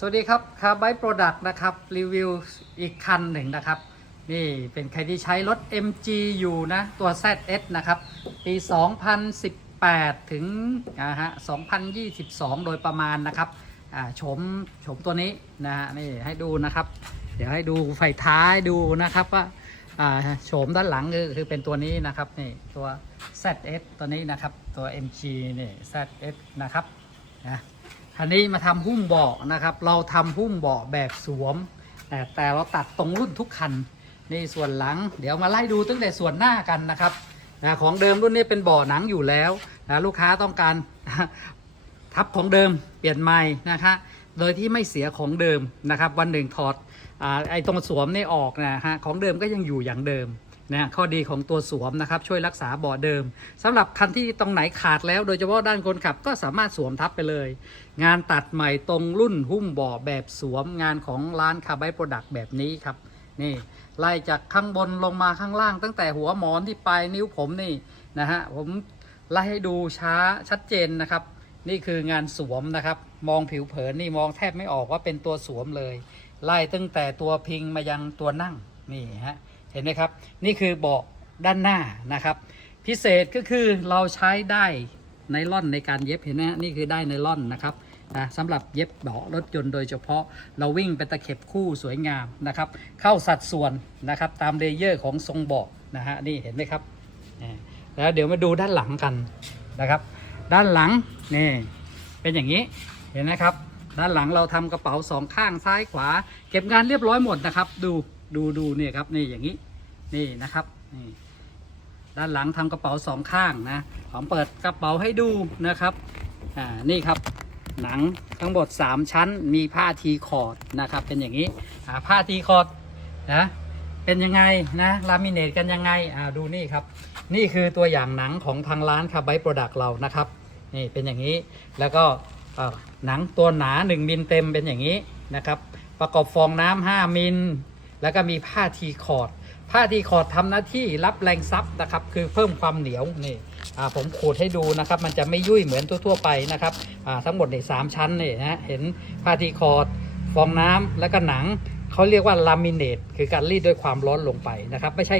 สวัสดีครับคาร์ไบโปรดักต์นะครับรีวิวอีกคันหนึ่งนะครับ นี่เป็นใครที่ใช้รถ MG อยู่นะตัว ZS นะครับ ปี 2018 ถึงนะฮะ2022 โดยประมาณนะครับอ่าโฉมโฉมตัวนี้นะฮะนี่ให้ดูนะครับ เดี๋ยวให้ดูไฟท้ายดูนะครับว่าอ่าโฉมด้านหลังคือคือเป็นตัวนี้นะครับนี่ตัว ZS ตัวนี้นะครับตัว MG นี่ ZS นะครับนะ คันนี้มาทำหุ้มเบาะนะครับ เราทำหุ้มเบาะแบบสวม แต่เราตัดตรงรุ่นทุกคันนี่ส่วนหลัง เดี๋ยวมาไล่ดูตั้งแต่ส่วนหน้ากันนะครับนะของเดิมรุ่นนี้เป็นเบาะหนังอยู่แล้วนะลูกค้าต้องการทับของเดิมเปลี่ยนใหม่นะคะโดยที่ไม่เสียของเดิมนะครับ วันหนึ่งถอดอไอ้ตรงสวมนี่ออกนะฮะของเดิมก็ยังอยู่อย่างเดิม นะข้อดีของตัวสวมนะครับช่วยรักษาเบาะเดิมสำหรับคันที่ตรงไหนขาดแล้ว โดยเฉพาะด้านคนขับก็สามารถสวมทับไปเลย งานตัดใหม่ตรงรุ่นหุ้มเบาะแบบสวม งานของร้านคาร์ไบโปรดักต์แบบนี้ครับนี่ไล่จากข้างบนลงมาข้างล่าง ตั้งแต่หัวหมอนที่ปลายนิ้วผมนี่นะฮะผมไล่ให้ดูช้าชัดเจนนะครับ นี่คืองานสวมนะครับ มองผิวเผินนี่มองแทบไม่ออกว่าเป็นตัวสวมเลย ไล่ตั้งแต่ตัวพิงมายังตัวนั่งนี่ฮะ เห็นไหมครับ นี่คือเบาะด้านหน้านะครับ พิเศษก็คือเราใช้ได้ไนล่อนในการเย็บเห็นไหมนี่คือได้ไนล่อนนะครับนะสำหรับเย็บเบาะรถยนต์โดยเฉพาะเราวิ่งเป็นตะเข็บคู่สวยงามนะครับ เข้าสัดส่วนนะครับตามเลเยอร์ของทรงเบาะนะฮะนี่เห็นไหมครับนี่แล้วเดี๋ยวมาดูด้านหลังกันนะครับ ด้านหลังนี่เป็นอย่างนี้เห็นไหมครับ ด้านหลังเราทำกระเป๋าสองข้างซ้ายขวา เก็บงานเรียบร้อยหมดนะครับ ดู ดูดูเนี่ยครับนี่อย่างนี้นี่นะครับนี่ด้านหลังทำกระเป๋าสองข้างนะผมเปิดกระเป๋าให้ดูนะครับอ่านี่ครับหนังทั้งหมด 3 ชั้นมีผ้าทีคอร์ดนะครับเป็นอย่างนี้อ่าผ้าทีคอร์ดนะเป็นยังไงนะลามิเนตกันยังไงอ่าดูนี่ครับ นี่คือตัวอย่างหนังของทางร้านคาร์ไบโปรดักต์เรานะครับนี่เป็นอย่างนี้แล้วก็หนังตัวหนา 1 มิลเต็มเป็นอย่างนี้นะครับประกอบฟองน้ำ5มิล แล้วก็มีผ้าทีคอร์ดผ้าทีคอร์ดทำหน้าที่รับแรงซับนะครับ คือเพิ่มความเหนียวนี่ผมขูดให้ดูนะครับ มันจะไม่ยุ่ยเหมือนทั่ว ๆ ไปนะครับทั้งหมดในสามชั้นนี่นะเห็นผ้าทีคอร์ดฟองน้ำแล้วก็หนังเขาเรียกว่าลามิเนตคือการรีดด้วยความร้อนลงไปนะครับ ไม่ใช่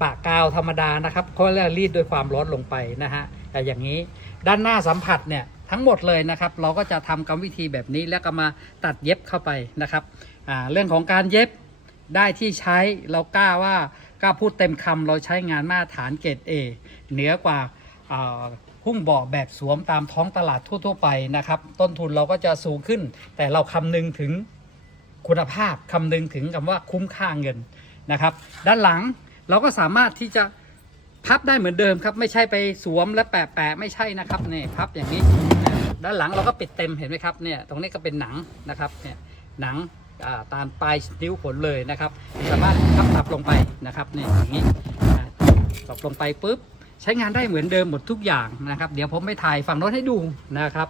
ปะกาวธรรมดานะครับเขาเรียกรีดด้วยความร้อนลงไปนะฮะแต่อย่างนี้ด้านหน้าสัมผัสเนี่ยทั้งหมดเลยนะครับ เราก็จะทำกรรมวิธีแบบนี้แล้วก็มาตัดเย็บเข้าไปนะครับเรื่องของการเย็บ ได้ที่ใช้เรากล้าว่ากล้าพูดเต็มคำเราใช้งานมาตรฐานเกรด A เหนือกว่าหุ้มเบาะแบบสวมตามท้องตลาดทั่ว ๆ ไปนะครับ ต้นทุนเราก็จะสูงขึ้น แต่เราคำนึงถึงคุณภาพคำนึงถึงคำว่าคุ้มค่าเงินนะครับ ด้านหลังเราก็สามารถที่จะพับได้เหมือนเดิมครับ ไม่ใช่ไปสวมและแปะแปะไม่ใช่นะครับเนี่ยพับอย่างนี้ ด้านหลังเราก็ปิดเต็มเห็นไหมครับเนี่ยตรงนี้ก็เป็นหนังนะครับเนี่ยหนัง ตามปลายนิ้วผลเลยนะครับ สามารถพับตับลงไปนะครับนี่อย่างนี้อ่าตบลงไปปุ๊บใช้งานได้เหมือนเดิมหมดทุกอย่างนะครับ เดี๋ยวผมไปถ่ายฝั่งโน้นให้ดูนะครับ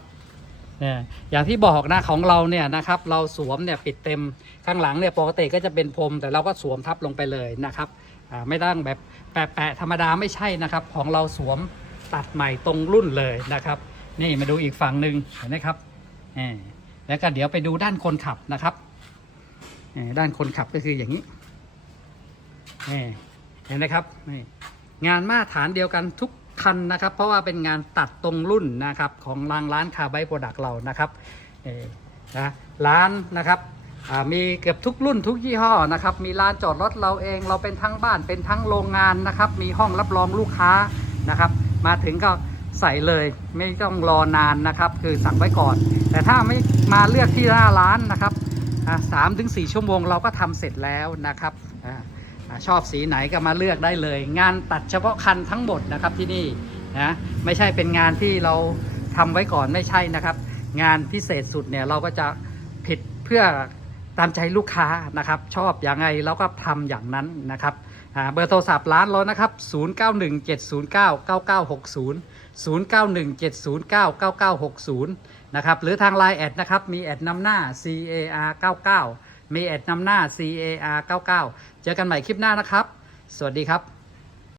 นี่อย่างที่บอกนะของเราเนี่ยนะครับ เราสวมเนี่ยปิดเต็มข้างหลังเนี่ยปกติก็จะเป็นพรม แต่เราก็สวมทับลงไปเลยนะครับไม่ต้องแบบแปะๆธรรมดาไม่ใช่นะครับ ของเราสวมตัดใหม่ตรงรุ่นเลยนะครับ นี่มาดูอีกฝั่งหนึ่งเห็นไหมครับนี่แล้วก็เดี๋ยวไปดูด้านคนขับนะครับ ด้านคนขับก็คืออย่างนี้นี่เห็นไหมครับนี่งานมาตรฐานเดียวกันทุกคันนะครับ เพราะว่าเป็นงานตัดตรงรุ่นนะครับของรางร้านคาร์ไบโปรดักต์เรานะครับนะร้านนะครับมีเกือบทุกรุ่นทุกยี่ห้อนะครับ มีลานจอดรถเราเอง เราเป็นทั้งบ้านเป็นทั้งโรงงานนะครับ มีห้องรับรองลูกค้านะครับ มาถึงก็ใส่เลยไม่ต้องรอนานนะครับ คือสั่งไว้ก่อน แต่ถ้าไม่มาเลือกที่หน้าร้านนะครับ สามถึงสี่ชั่วโมงเราก็ทำเสร็จแล้วนะครับอชอบสีไหนก็มาเลือกได้เลย งานตัดเฉพาะคันทั้งหมดนะครับที่นี่นะไม่ใช่เป็นงานที่เราทำไว้ก่อนไม่ใช่นะครับ งานพิเศษสุดเนี่ยเราก็จะผิดเพื่อตามใจลูกค้านะครับ ชอบอย่างไรเราก็ทำอย่างนั้นนะครับเบอร์โทรศัพท์ร้านเรานะครับ 0917099960 0917099960 นะครับหรือทาง Line แอดนะครับมีแอดนำหน้า CAR 99มีแอดนำหน้า CAR 99เจอกันใหม่คลิปหน้านะครับ สวัสดีครับ